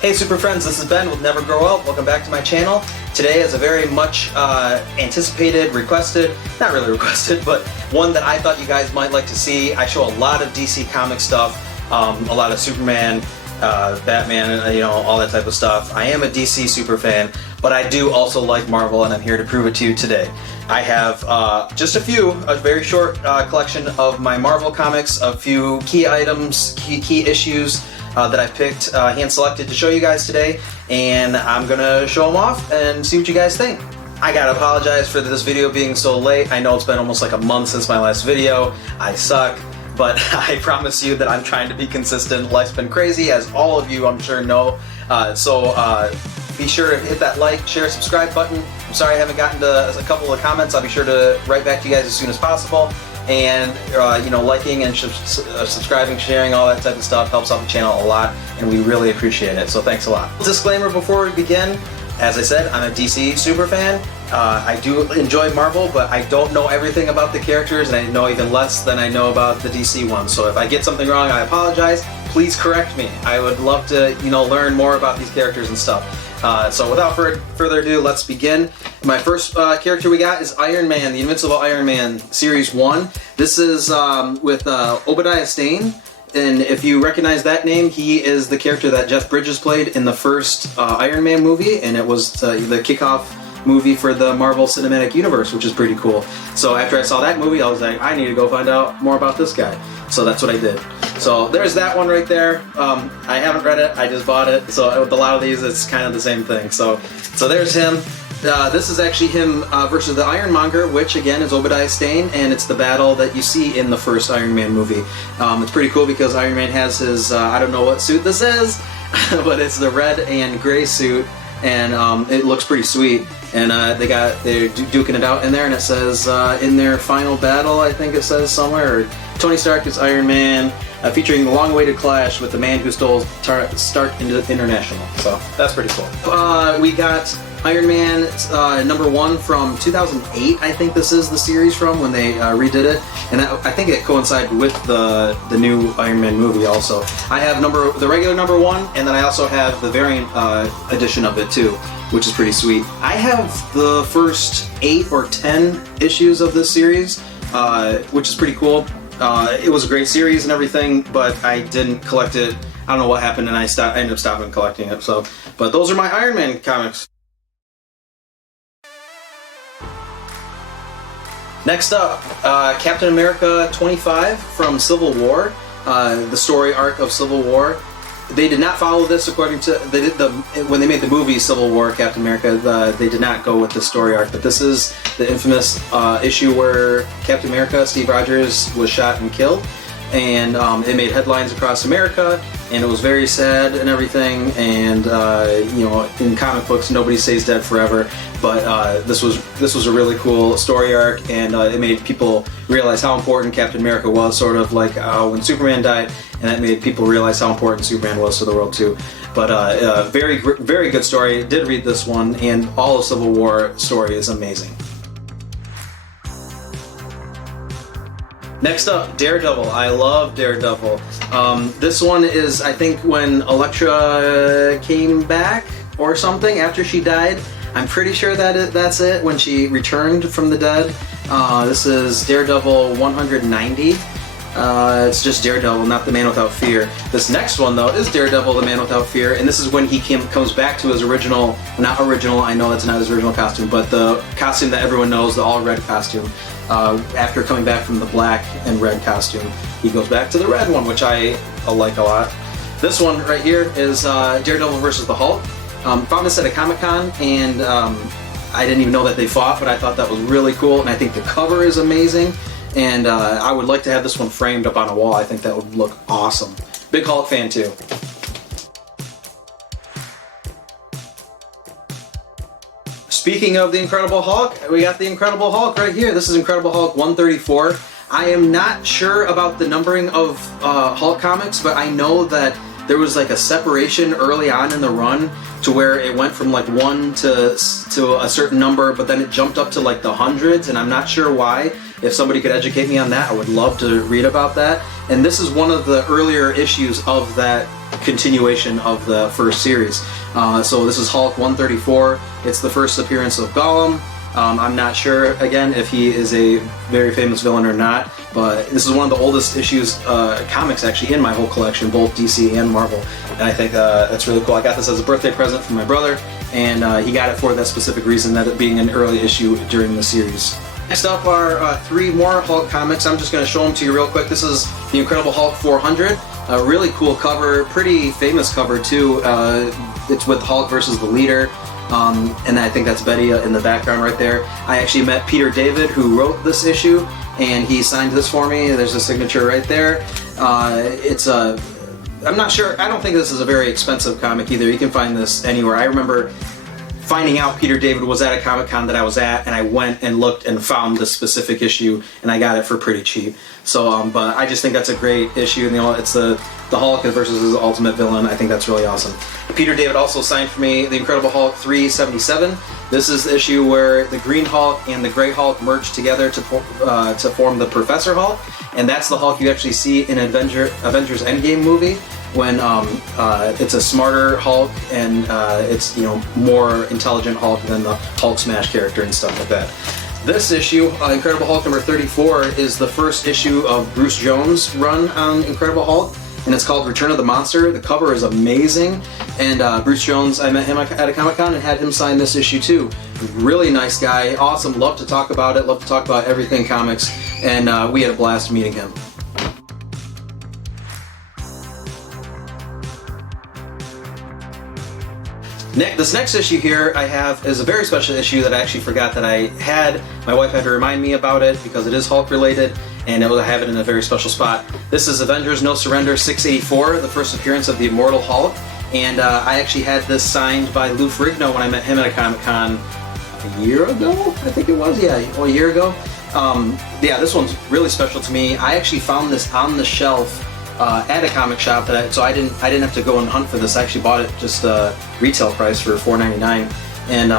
Hey Super Friends, this is Ben with Never Grow Up. Welcome back to my channel. Today is a very much anticipated, requested, not really requested, but one that I thought you guys might like to see. I show a lot of DC comic stuff, a lot of Superman, Batman, you know, all that type of stuff. I am a DC super fan, but I do also like Marvel, and I'm here to prove it to you today. I have just a very short collection of my Marvel comics, a few key items, key issues that I picked, hand-selected to show you guys today, and I'm gonna show them off and see what you guys think. I gotta apologize for this video being so late. I know it's been almost like a month since my last video. I suck, but I promise you that I'm trying to be consistent. Life's been crazy, as all of you I'm sure know. Be sure to hit that like, share, subscribe button. I'm sorry I haven't gotten to a couple of comments. I'll be sure to write back to you guys as soon as possible. And you know, liking and subscribing, sharing, all that type of stuff helps out the channel a lot, and we really appreciate it. So thanks a lot. Disclaimer before we begin: as I said, I'm a DC super fan. I do enjoy Marvel, but I don't know everything about the characters, and I know even less than I know about the DC ones. So if I get something wrong, I apologize. Please correct me. I would love to, you know, learn more about these characters and stuff. So without further ado, let's begin. My first character we got is Iron Man, the Invincible Iron Man Series 1. This is with Obadiah Stane, and if you recognize that name, he is the character that Jeff Bridges played in the first Iron Man movie, and it was the kickoff movie for the Marvel Cinematic Universe, which is pretty cool. So after I saw that movie, I was like, I need to go find out more about this guy. So that's what I did. So there's that one right there. I haven't read it, I just bought it. So with a lot of these, it's kind of the same thing. So there's him. This is actually him versus the Ironmonger, which again is Obadiah Stane, and it's the battle that you see in the first Iron Man movie. It's pretty cool because Iron Man has his, I don't know what suit this is, but it's the red and gray suit, and it looks pretty sweet. And they're duking it out in there, and it says in their final battle, I think it says somewhere, or Tony Stark is Iron Man, featuring the long-awaited clash with the man who stole Stark International. So that's pretty cool. We got Iron Man #1 from 2008. I think this is the series from when they redid it, and I think it coincided with the new Iron Man movie also. I have the regular #1, and then I also have the variant edition of it too, which is pretty sweet. I have the first 8 or 10 issues of this series, which is pretty cool. It was a great series and everything, but I didn't collect it. I don't know what happened, and I ended up stopping collecting it. So, but those are my Iron Man comics. Next up, Captain America 25 from Civil War, the story arc of Civil War. They did not follow this according to when they made the movie Civil War Captain America. They did not go with the story arc, but this is the infamous issue where Captain America, Steve Rogers, was shot and killed, and it made headlines across America, and it was very sad and everything. And you know, in comic books, nobody stays dead forever, but this was a really cool story arc, and it made people realize how important Captain America was, sort of like when Superman died, and that made people realize how important Superman was to the world too. But very good story. Did read this one, and all of Civil War story is amazing. Next up, Daredevil. I love Daredevil. This one is, I think, when Elektra came back or something after she died. I'm pretty sure that's it, when she returned from the dead. This is Daredevil 190. It's just Daredevil, not the Man Without Fear. This next one, though, is Daredevil, the Man Without Fear, and this is when he comes back to his original, not original, I know that's not his original costume, but the costume that everyone knows, the all-red costume. After coming back from the black and red costume, he goes back to the red one, which I like a lot. This one right here is Daredevil versus the Hulk. Found this at a Comic-Con, and I didn't even know that they fought, but I thought that was really cool, and I think the cover is amazing, and I would like to have this one framed up on a wall. I think that would look awesome. Big Hulk fan too. Speaking of the Incredible Hulk, we got the Incredible Hulk right here. This is Incredible Hulk 134. I am not sure about the numbering of Hulk comics, but I know that there was like a separation early on in the run to where it went from like 1 to a certain number, but then it jumped up to like the hundreds, and I'm not sure why. If somebody could educate me on that, I would love to read about that. And this is one of the earlier issues of that continuation of the first series. So this is Hulk 134. It's the first appearance of Gollum. I'm not sure, again, if he is a very famous villain or not, but this is one of the oldest issues, comics actually, in my whole collection, both DC and Marvel, and I think that's really cool. I got this as a birthday present from my brother, and he got it for that specific reason, that it being an early issue during the series. Next up are 3 more Hulk comics. I'm just going to show them to you real quick. This is the Incredible Hulk 400. A really cool cover, pretty famous cover too. It's with Hulk versus the Leader. And I think that's Betty in the background right there. I actually met Peter David, who wrote this issue, and he signed this for me. There's a signature right there. I'm not sure, I don't think this is a very expensive comic either. You can find this anywhere. I remember finding out Peter David was at a Comic-Con that I was at, and I went and looked and found this specific issue, and I got it for pretty cheap. So, but I just think that's a great issue, and it's the Hulk versus his ultimate villain. I think that's really awesome. Peter David also signed for me the Incredible Hulk 377. This is the issue where the Green Hulk and the Gray Hulk merge together to form the Professor Hulk, and that's the Hulk you actually see in Avengers Endgame movie, when it's a smarter Hulk and it's more intelligent Hulk than the Hulk Smash character and stuff like that. This issue, Incredible Hulk number 34, is the first issue of Bruce Jones' run on Incredible Hulk, and it's called Return of the Monster. The cover is amazing, and Bruce Jones, I met him at a Comic-Con and had him sign this issue too. Really nice guy, awesome, love to talk about it, love to talk about everything comics, and we had a blast meeting him. This next issue here I have is a very special issue that I actually forgot that I had. My wife had to remind me about it because it is Hulk related, and I have it in a very special spot. This is Avengers No Surrender 684, the first appearance of the Immortal Hulk, and I actually had this signed by Lou Ferrigno when I met him at a Comic-Con a year ago, I think it was, yeah, a year ago. Yeah, this one's really special to me. I actually found this on the shelf at a comic shop, so I didn't have to go and hunt for this. I actually bought it just retail price for $4.99, and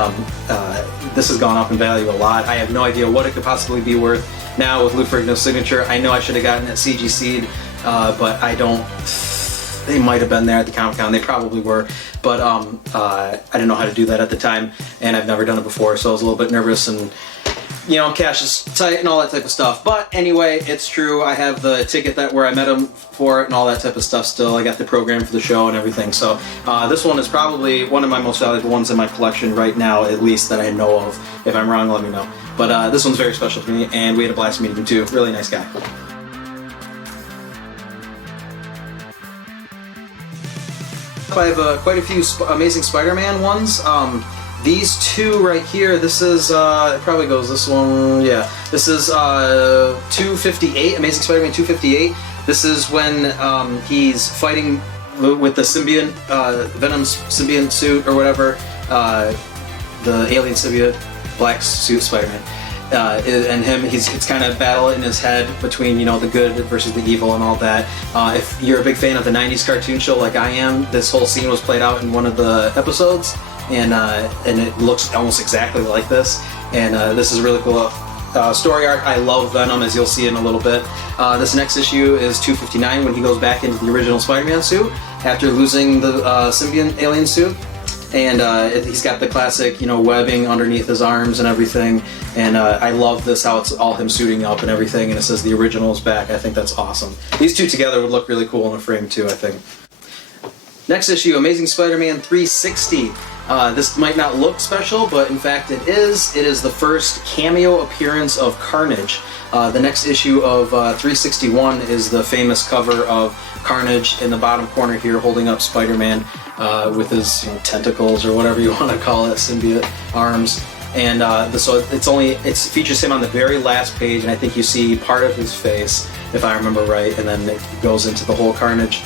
this has gone up in value a lot. I have no idea what it could possibly be worth now with Lou Ferrigno's signature. I know I should have gotten it at CG Seed, but I don't. They might have been there at the Comic-Con. They probably were, but I didn't know how to do that at the time, and I've never done it before, so I was a little bit nervous, and cash is tight and all that type of stuff. But anyway, it's true. I have the ticket where I met him for it and all that type of stuff still. I got the program for the show and everything. So this one is probably one of my most valuable ones in my collection right now, at least that I know of. If I'm wrong, let me know. But this one's very special to me, and we had a blast meeting him too. Really nice guy. I have quite a few Amazing Spider-Man ones. These two right here, this is, it probably goes this one, yeah. This is 258, Amazing Spider-Man 258. This is when he's fighting with the symbiote, Venom's symbiote suit or whatever, the alien symbiote, black suit Spider-Man. And him, it's kind of battle in his head between, the good versus the evil and all that. If you're a big fan of the 90s cartoon show like I am, this whole scene was played out in one of the episodes. And it looks almost exactly like this, and this is a really cool story arc. I love Venom, as you'll see in a little bit. This next issue is 259, when he goes back into the original Spider-Man suit after losing the symbiont alien suit, and he's got the classic, webbing underneath his arms and everything. And I love this, how it's all him suiting up and everything, and it says the original is back. I think that's awesome. These two together would look really cool in a frame too, I think. Next issue, Amazing Spider-Man 360. This might not look special, but in fact it is. It is the first cameo appearance of Carnage. The next issue of 361 is the famous cover of Carnage in the bottom corner here, holding up Spider-Man with his tentacles, or whatever you want to call it, symbiote arms. And so it features him on the very last page, and I think you see part of his face, if I remember right, and then it goes into the whole Carnage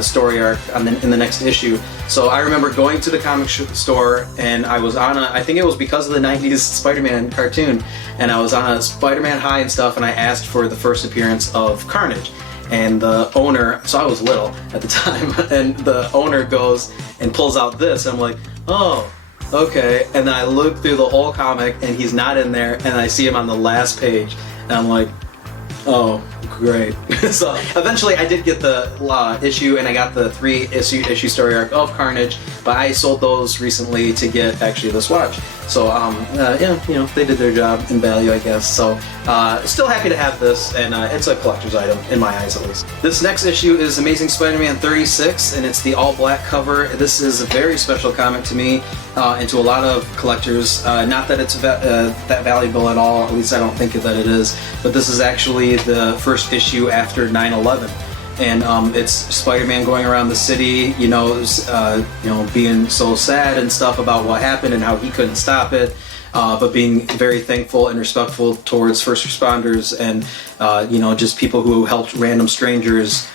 story arc in the next issue. So I remember going to the comic store, and I was on I think it was because of the 90s Spider-Man cartoon, and I was on a Spider-Man high and stuff, and I asked for the first appearance of Carnage. And the owner, so I was little at the time, and the owner goes and pulls out this, and I'm like, oh, okay. And then I look through the whole comic, and he's not in there, and I see him on the last page, and I'm like, oh, Great. So eventually I did get the issue, and I got the 3-issue story arc of Carnage, but I sold those recently to get actually this watch. So yeah, you know, they did their job in value, I guess. So still happy to have this, and it's a collector's item in my eyes, at least. This next issue is Amazing Spider-Man 36, and it's the all-black cover. This is a very special comic to me and to a lot of collectors. Not that it's that valuable at all, at least I don't think that it is, but this is actually the first issue after 9/11. And it's Spider-Man going around the city, you know, being so sad and stuff about what happened and how he couldn't stop it, but being very thankful and respectful towards first responders and you know, just people who helped random strangers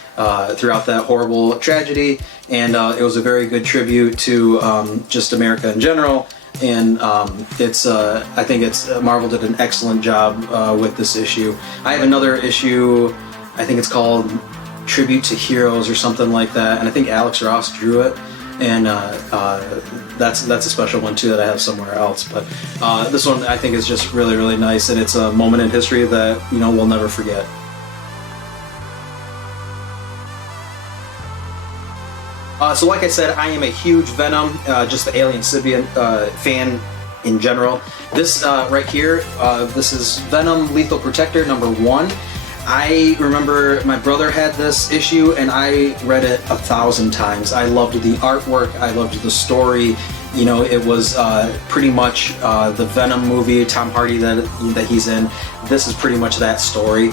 throughout that horrible tragedy. And it was a very good tribute to just America in general. And I think Marvel did an excellent job with this issue. I have another issue, I think it's called Tribute to Heroes or something like that, and I think Alex Ross drew it, and that's a special one too that I have somewhere else. But this one I think is just really, really nice, and it's a moment in history that, you know, we'll never forget. So like I said, I am a huge Venom, just the alien symbiont fan in general. This right here, this is Venom Lethal Protector #1. I remember my brother had this issue and I read it 1,000 times. I loved the artwork, I loved the story. You know, it was pretty much the Venom movie, Tom Hardy that he's in. This is pretty much that story.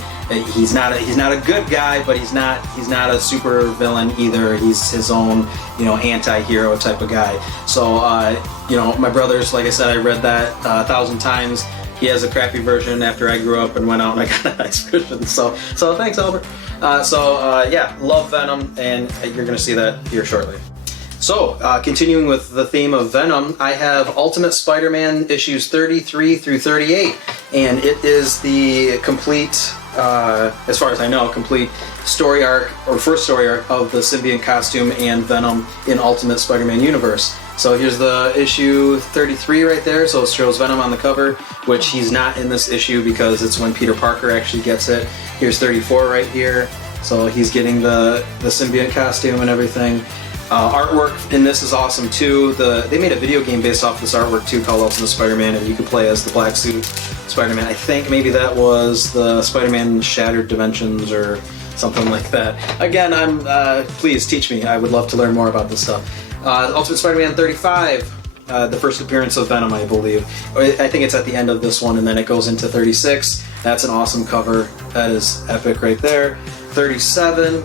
He's not a good guy, but he's not a super villain either. He's his own, you know, anti-hero type of guy. So you know, my brother's, like I said, I read that 1,000 times. He has a crappy version after I grew up and went out and I got a nice version. So thanks, Albert. Yeah, love Venom, and you're gonna see that here shortly. So, continuing with the theme of Venom, I have Ultimate Spider-Man issues 33 through 38, and it is the complete, as far as I know, complete story arc, or first story arc of the symbiote costume and Venom in Ultimate Spider-Man universe. So here's the issue 33 right there, so it shows Venom on the cover, which he's not in this issue because it's when Peter Parker actually gets it. Here's 34 right here, so he's getting the symbiote costume and everything. Artwork in this is awesome too. They made a video game based off this artwork too called Ultimate Spider-Man, and you could play as the black suit Spider-Man. I think maybe that was the Spider-Man Shattered Dimensions or something like that. Again, please teach me. I would love to learn more about this stuff. Ultimate Spider-Man 35, the first appearance of Venom, I believe. I think it's at the end of this one, and then it goes into 36. That's an awesome cover. That is epic right there. 37.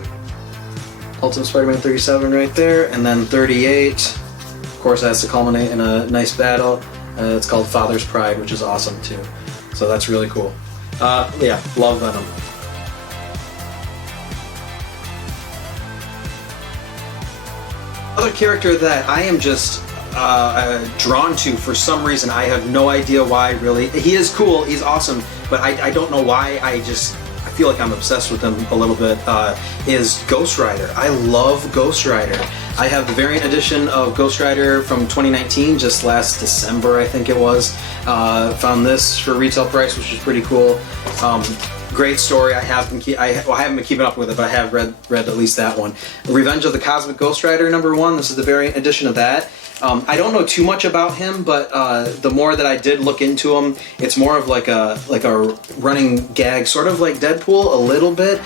Ultimate Spider-Man 37 right there, and then 38, of course, has to culminate in a nice battle. It's called Father's Pride, which is awesome too. So that's really cool. Yeah, love Venom. Another character that I am just drawn to for some reason. I have no idea why, really. He is cool, he's awesome, but I don't know why. I feel like I'm obsessed with him a little bit, is Ghost Rider. I love Ghost Rider. I have the variant edition of Ghost Rider from 2019, just last December I think it was. Found this for retail price, which is pretty cool. Great story. I haven't been keeping up with it, but I have read at least that one. Revenge of the Cosmic Ghost Rider #1. This is the variant edition of that. I don't know too much about him, but the more that I did look into him, it's more of like a running gag, sort of like Deadpool a little bit,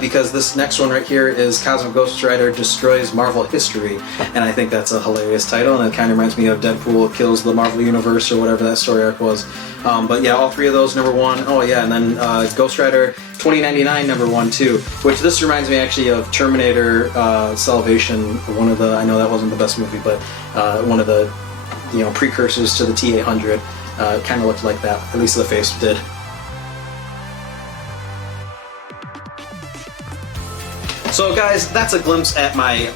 because this next one right here is Cosmic Ghost Rider Destroys Marvel History, and I think that's a hilarious title, and it kind of reminds me of Deadpool Kills the Marvel Universe or whatever that story arc was. But yeah, all three of those #1. Oh yeah, and then Ghost Rider 2099 #1 too, which this reminds me actually of Terminator Salvation, one of the, I know that wasn't the best movie, but one of the, you know, precursors to the T-800. Kind of looked like that, at least the face did. So guys, that's a glimpse at my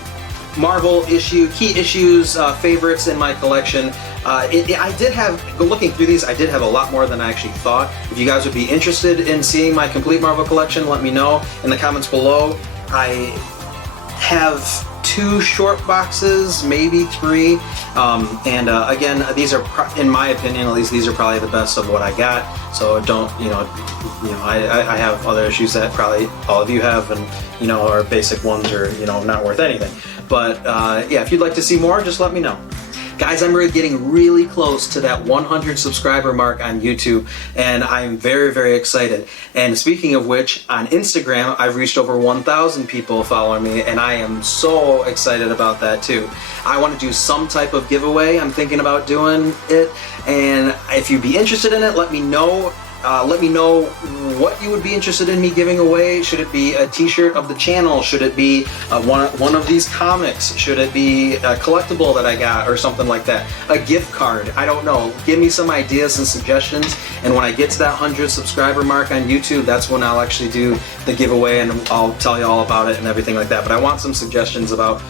Marvel key issues, favorites in my collection. I did have, looking through these, I did have a lot more than I actually thought. If you guys would be interested in seeing my complete Marvel collection, let me know in the comments below. I have 2 short boxes, maybe 3. Again, these are, in my opinion, at least, these are probably the best of what I got. So don't, I have other issues that probably all of you have, and our basic ones are, not worth anything. But yeah, if you'd like to see more, just let me know. Guys, I'm getting really close to that 100 subscriber mark on YouTube, and I'm very, very excited. And speaking of which, on Instagram, I've reached over 1,000 people following me, and I am so excited about that too. I want to do some type of giveaway. I'm thinking about doing it, and if you'd be interested in it, let me know. Let me know what you would be interested in me giving away. Should it be a t-shirt of the channel? Should it be one of these comics? Should it be a collectible that I got or something like that? A gift card? I don't know. Give me some ideas and suggestions, and when I get to that 100 subscriber mark on YouTube, that's when I'll actually do the giveaway, and I'll tell you all about it and everything like that. But I want some suggestions about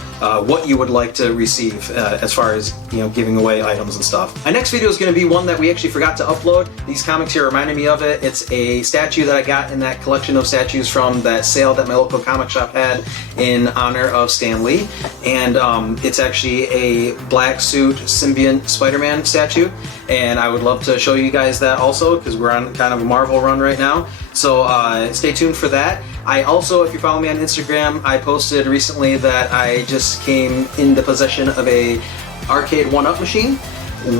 what you would like to receive as far as giving away items and stuff. My next video is going to be one that we actually forgot to upload. These comics here reminded me of it. It's a statue that I got in that collection of statues from that sale that my local comic shop had in honor of Stan Lee, and it's actually a black suit symbiont Spider-Man statue, and I would love to show you guys that also, because we're on kind of a Marvel run right now. So stay tuned for that. I also, if you follow me on Instagram, I posted recently that I just came in the possession of a arcade 1-up machine.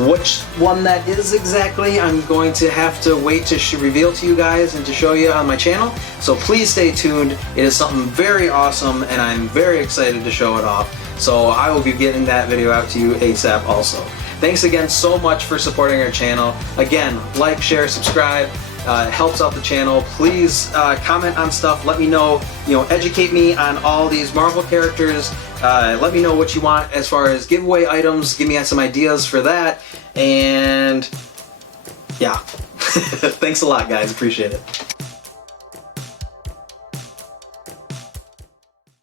Which one that is exactly, I'm going to have to wait to reveal to you guys and to show you on my channel. So please stay tuned. It is something very awesome, and I'm very excited to show it off. So I will be getting that video out to you ASAP also. Thanks again so much for supporting our channel. Again, like, share, subscribe. It helps out the channel. Please comment on stuff. Let me know, educate me on all these Marvel characters. Let me know what you want as far as giveaway items. Give me some ideas for that. And yeah, thanks a lot, guys. Appreciate it.